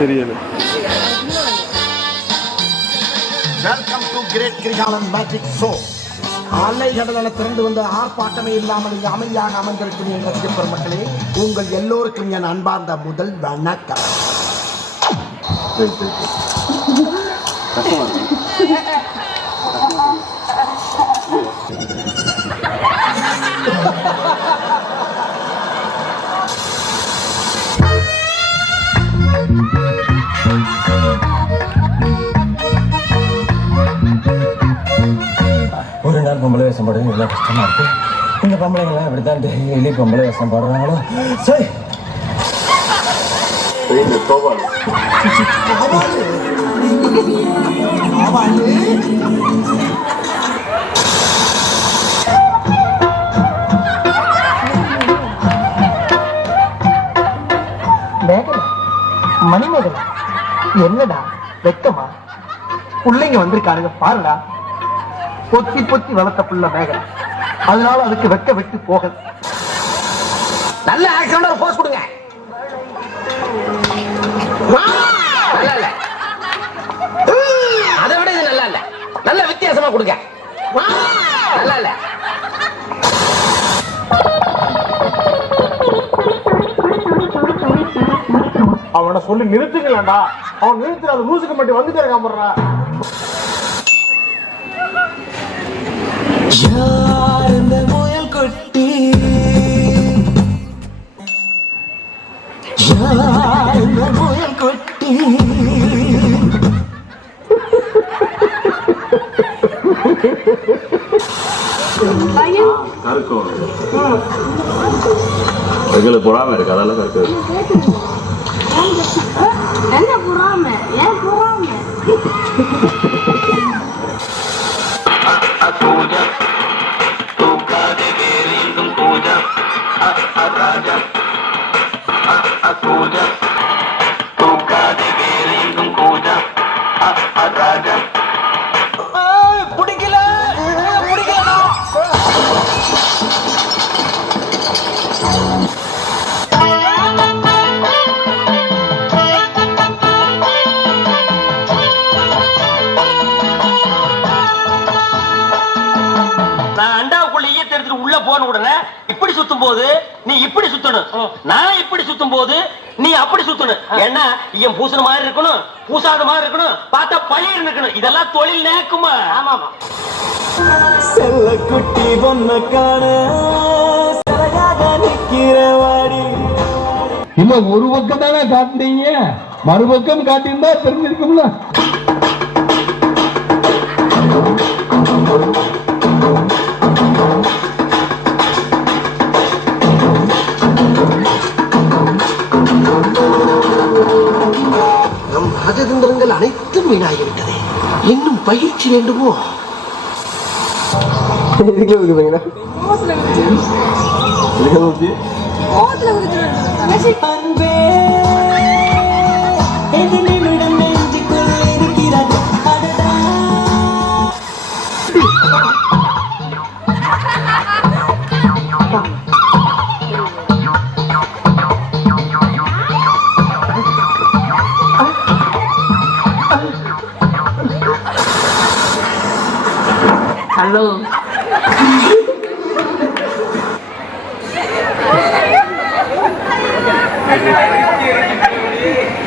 தெரியல. Welcome to great Kirikalan magic show. அலைகடலான திரண்டு வந்த ஆர்ப்பாட்டமே இல்லாமல் இங்கு அமைதியாக அமர்ந்திருக்கும் என் ரசிக பெருமக்களே, உங்கள் எல்லோருக்கும் என் அன்பார்ந்த முதல் வணக்கம். ஒரு நாள் பொம்பளை வேஷம் போடுறது எவ்வளோ கஷ்டமா இருக்கு. இந்த பொம்பளைங்களாம் இப்படித்தான் டெய்லி பொம்பளை வேஷம் போடுறாங்களோ. சரி மணிமேகலை, என்னடா வெக்கமா? பிள்ளைங்க வந்திருக்காருங்க பாருடா. பொத்தி பொத்தி வளர்த்த புள்ள மேகலை, அதனால அதுக்கு வெக்க விட்டு போக. நல்ல ஆக்ஷன் ஒரு போஸ் கொடுங்க. நல்லா இல்ல, அதை விட இது நல்லா இல்ல. நல்ல வித்தியாசமா கொடுங்க. நல்லா இல்ல. அவனை சொல்லி நிறுத்துங்களா? அவன் நிறுத்துற அந்த லூசுக்கு மட்டும் வந்துட்டே இருக்கான். யார் இந்த முயல் கொட்டி, யார் இந்த முயல் கொட்டி, கருக்கும் எங்களுக்கு பொறாம இருக்கு, அதெல்லாம் கருக்கு. என்ன பொறாம? ஏன் பொறாம? உள்ள போன உடனே இப்படி சுத்தும் போது நீ இப்படி சுத்தணும், நான் இப்படி சுத்தும் போது நீ அப்படி சுத்தணும். ஏன்னா இவன் பூசண மாதிரி இருக்கணும், பூசாத மாதிரி இருக்கணும், பார்த்தா பழிர் இருக்கணும். இதெல்லாம் தொழில் நேக்குமா? ஆமாமா. செல்ல குட்டி பொண்ண காண சரையாக நிக்கிறவாடி. இல்ல, ஒரு பக்கம் தானே காட்டுனீங்க, மறுபக்கம் காட்டியிருந்தா தெரிஞ்சிருக்கும்ல. நம் ராஜதந்திரங்கள் அனைத்தும் வீணாகிவிட்டது. இன்னும் பயிற்சி வேண்டுமோ? அன்பே எது நிமிடம் நெஞ்சுக்குள் இருக்கிறது. அடடா ஹலோ, Thank you.